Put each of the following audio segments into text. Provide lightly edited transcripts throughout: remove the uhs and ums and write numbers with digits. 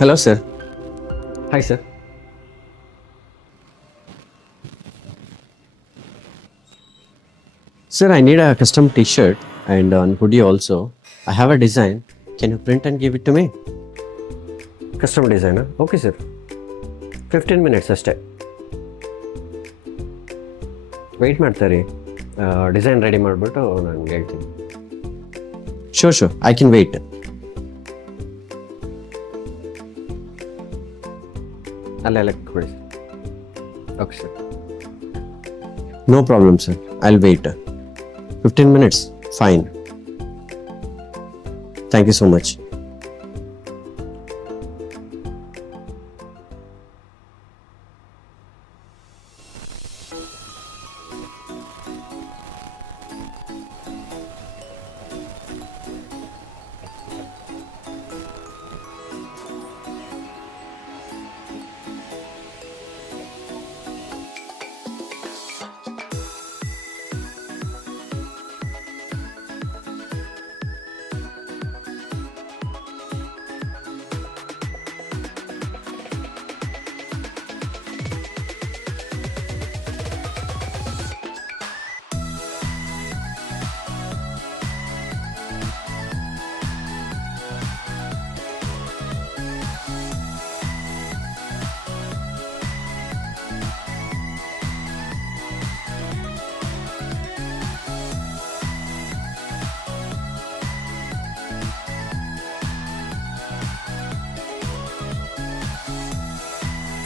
Hello, sir. Hi, sir. Sir, I need a custom T-shirt and hoodie also. I have a design. Can you print and give it to me? Custom designer? Okay, sir. 15 minutes ಅಷ್ಟೇ. Weight ಮಾಡ್ತಾರೆ. Design ready ಮಾಡಿಬಿಟ್ಟು ನಾನು ಹೇಳ್ತೀನಿ. Sure. I can wait. ಅಲ್ಲೆಲ್ಲ ಕೊಡಿ. Okay, sir. No problem, sir. I'll wait. 15 minutes? Fine. Thank you so much.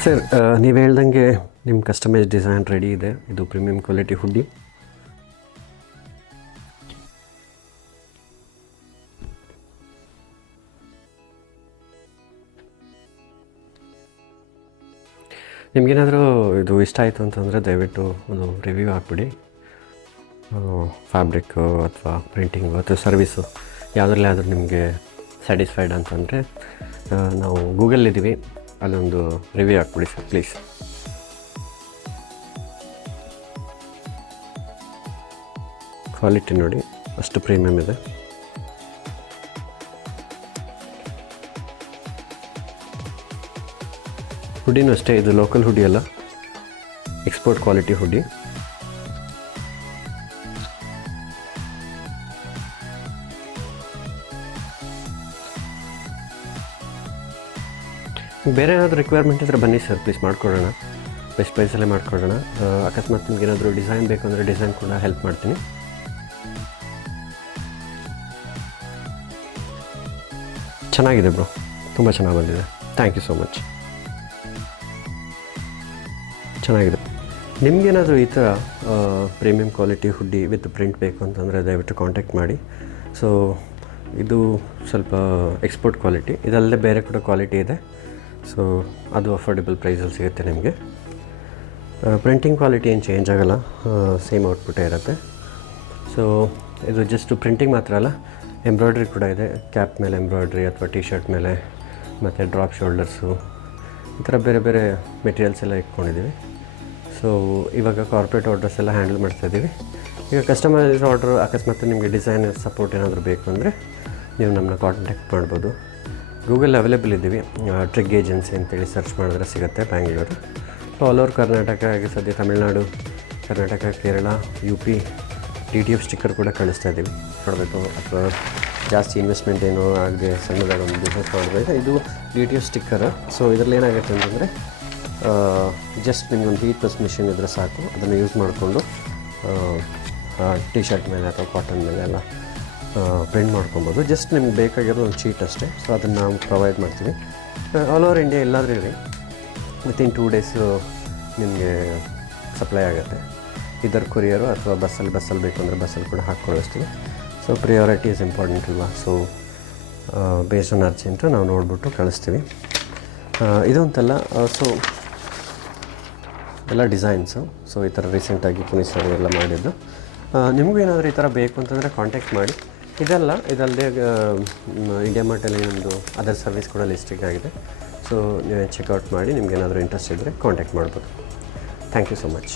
Sir, ನೀವು ಹೇಳ್ದಂಗೆ ನಿಮ್ಮ ಕಸ್ಟಮೈಸ್ ಡಿಸೈನ್ ರೆಡಿ ಇದೆ. ಇದು ಪ್ರೀಮಿಯಂ ಕ್ವಾಲಿಟಿ ಹುಡ್ಡಿ. ನಿಮಗೇನಾದರೂ ಇದು ಇಷ್ಟ ಆಯಿತು ಅಂತಂದರೆ ದಯವಿಟ್ಟು ಒಂದು ರಿವ್ಯೂ ಹಾಕ್ಬಿಡಿ. ಫ್ಯಾಬ್ರಿಕ್ಕು ಅಥವಾ ಪ್ರಿಂಟಿಂಗು ಅಥವಾ ಸರ್ವಿಸು ಯಾವುದ್ರಲ್ಲಿ ಆದರೂ ನಿಮಗೆ ಸ್ಯಾಟಿಸ್ಫೈಡ್ ಅಂತಂದರೆ ನಾವು ಗೂಗಲ್ಲಿದ್ದೀವಿ, ಅಲ್ಲೊಂದು ರಿವ್ಯೂ ಹಾಕ್ಬಿಡಿ ಸರ್ ಪ್ಲೀಸ್. ಕ್ವಾಲಿಟಿ ನೋಡಿ, ಅಷ್ಟು ಪ್ರೀಮಿಯಮ್ ಇದೆ. ಹುಡಿನೂ ಅಷ್ಟೇ, ಇದು ಲೋಕಲ್ ಹುಡಿ ಅಲ್ಲ, ಎಕ್ಸ್ಪೋರ್ಟ್ ಕ್ವಾಲಿಟಿ ಹುಡಿ. ಬೇರೆ ಏನಾದರೂ ರಿಕ್ವೈರ್ಮೆಂಟ್ ಇದ್ದರೆ ಬನ್ನಿ ಸರ್, ಪ್ಲೀಸ್ ಮಾಡಿಕೊಡೋಣ. ಬೆಸ್ಟ್ ಪ್ರೈಸಲ್ಲೇ ಮಾಡಿಕೊಡೋಣ. ಅಕಸ್ಮಾತ್ ನಿಮ್ಗೆ ಏನಾದರೂ ಡಿಸೈನ್ ಬೇಕು ಅಂದರೆ ಡಿಸೈನ್ ಕೂಡ ಹೆಲ್ಪ್ ಮಾಡ್ತೀನಿ. ಚೆನ್ನಾಗಿದೆ ಬ್ರೋ, ತುಂಬ ಚೆನ್ನಾಗಿ ಬಂದಿದೆ. Thank you so much. ಚೆನ್ನಾಗಿದೆ. ನಿಮಗೇನಾದರೂ ಈ ಥರ premium quality hoodie with print ಬೇಕು ಅಂತಂದರೆ ದಯವಿಟ್ಟು ಕಾಂಟ್ಯಾಕ್ಟ್ ಮಾಡಿ. ಸೊ ಇದು ಸ್ವಲ್ಪ ಎಕ್ಸ್ಪೋರ್ಟ್ ಕ್ವಾಲಿಟಿ, ಇದಲ್ಲದೆ ಬೇರೆ ಕೂಡ ಕ್ವಾಲಿಟಿ ಇದೆ. ಸೊ ಅದು ಅಫೋರ್ಡೆಬಲ್ ಪ್ರೈಸಲ್ಲಿ ಸಿಗುತ್ತೆ ನಿಮಗೆ. ಪ್ರಿಂಟಿಂಗ್ ಕ್ವಾಲಿಟಿ ಏನು ಚೇಂಜ್ ಆಗೋಲ್ಲ, ಸೇಮ್ ಔಟ್ಪುಟ್ಟೇ ಇರುತ್ತೆ. ಸೊ ಇದು ಜಸ್ಟ್ ಪ್ರಿಂಟಿಂಗ್ ಮಾತ್ರ ಅಲ್ಲ, ಎಂಬ್ರಾಯ್ಡ್ರಿ ಕೂಡ ಇದೆ. ಕ್ಯಾಪ್ ಮೇಲೆ ಎಂಬ್ರಾಯ್ಡ್ರಿ ಅಥವಾ ಟಿ ಶರ್ಟ್ ಮೇಲೆ, ಮತ್ತು ಡ್ರಾಪ್ ಶೋಲ್ಡರ್ಸು, ಈ ಥರ ಬೇರೆ ಬೇರೆ ಮೆಟೀರಿಯಲ್ಸ್ ಎಲ್ಲ ಇಟ್ಕೊಂಡಿದ್ದೀವಿ. ಸೊ ಇವಾಗ ಕಾರ್ಪೊರೇಟ್ ಆರ್ಡರ್ಸ್ ಎಲ್ಲ ಹ್ಯಾಂಡಲ್ ಮಾಡ್ತಾಯಿದ್ದೀವಿ. ಈಗ ಕಸ್ಟಮೈಸ್ ಆರ್ಡ್ರ್ ಅಕಸ್ಮಾತ್ ನಿಮಗೆ ಡಿಸೈನ್ ಸಪೋರ್ಟ್ ಏನಾದರೂ ಬೇಕು ಅಂದರೆ ನೀವು ನಮ್ಮನ್ನ ಕಾಂಟ್ಯಾಕ್ಟ್ ಮಾಡ್ಬೋದು. ಗೂಗಲ್ ಅವೈಲೇಬಲ್ ಇದ್ದೀವಿ. ಟ್ರಿಗ್ ಏಜೆನ್ಸಿ ಅಂತೇಳಿ ಸರ್ಚ್ ಮಾಡಿದ್ರೆ ಸಿಗುತ್ತೆ, Bangalore. So all over Karnataka, ಹಾಗೆ ಸದ್ಯ Tamil Nadu, Karnataka, Kerala, UP DTF sticker ಕೂಡ ಕಳಿಸ್ತಾ ಇದ್ದೀವಿ. ಮಾಡಬೇಕು ಅಥವಾ ಜಾಸ್ತಿ ಇನ್ವೆಸ್ಟ್ಮೆಂಟ್ ಏನೋ ಆಗದೆ ಸಣ್ಣದಾಗಿ ಒಂದು ಬಿಸ್ನೆಸ್ ಮಾಡಬೇಕು, ಇದು DTF ಸ್ಟಿಕ್ಕರ್. ಸೊ ಇದರಲ್ಲಿ ಏನಾಗುತ್ತೆ ಅಂತಂದರೆ ಜಸ್ಟ್ ನಿಮ್ಗೊಂದು ಹೀಟ್ ಪ್ರೆಸ್ ಮಿಷಿನ್ ಇದ್ದರೆ ಸಾಕು, ಅದನ್ನು ಯೂಸ್ ಮಾಡಿಕೊಂಡು ಟಿ ಶರ್ಟ್ ಮೇಲೆ ಅಥವಾ ಕಾಟನ್ ಮೇಲೆ ಎಲ್ಲ ಪ್ರಿಂಟ್ ಮಾಡ್ಕೊಬೋದು. ಜಸ್ಟ್ ನಿಮ್ಗೆ ಬೇಕಾಗಿರೋದು ಒಂದು ಶೀಟ್ ಅಷ್ಟೇ. ಸೊ ಅದನ್ನು ನಾವು ಪ್ರೊವೈಡ್ ಮಾಡ್ತೀವಿ. ಆಲ್ ಓವರ್ ಇಂಡಿಯಾ ಎಲ್ಲಾದರೂ ಇರಿ, ವಿತಿನ್ 2 days ನಿಮಗೆ ಸಪ್ಲೈ ಆಗುತ್ತೆ. ಇದರ ಕೊರಿಯರು ಅಥವಾ ಬಸ್ಸಲ್ಲಿ ಬೇಕು ಅಂದರೆ ಬಸ್ಸಲ್ಲಿ ಕೂಡ ಹಾಕಿ ಕಳಿಸ್ತೀವಿ. ಸೊ ಪ್ರಿಯಾರಿಟಿ ಇಸ್ ಇಂಪಾರ್ಟೆಂಟ್ ಅಲ್ವಾ. ಸೊ ಬೇಸ್ಡ್ ಆನ್ ಅರ್ಜೆಂಟು ನಾವು ನೋಡಿಬಿಟ್ಟು ಕಳಿಸ್ತೀವಿ. ಇದು ಅಂತಲ್ಲ, ಸೊ ಎಲ್ಲ ಡಿಸೈನ್ಸು. ಸೊ ಈ ಥರ ರೀಸೆಂಟಾಗಿ ಪುನೀತ್ ಸರ್ ಎಲ್ಲ ಮಾಡಿದ್ದು. ನಿಮಗೂ ಏನಾದರೂ ಈ ಥರ ಬೇಕು ಅಂತಂದರೆ ಕಾಂಟ್ಯಾಕ್ಟ್ ಮಾಡಿ. ಇದಲ್ಲದೆ ಇಂಡಿಯಾ ಮಾರ್ಟಲ್ಲಿ ನಮ್ಮದು ಅದರ್ ಸರ್ವಿಸ್ ಕೂಡ ಲಿಸ್ಟಿಗೆ ಆಗಿದೆ. ಸೊ ನೀವೇ ಚೆಕ್ಔಟ್ ಮಾಡಿ, ನಿಮ್ಗೇನಾದರೂ ಇಂಟ್ರೆಸ್ಟ್ ಇದ್ದರೆ ಕಾಂಟ್ಯಾಕ್ಟ್ ಮಾಡ್ಬೋದು. Thank you so much.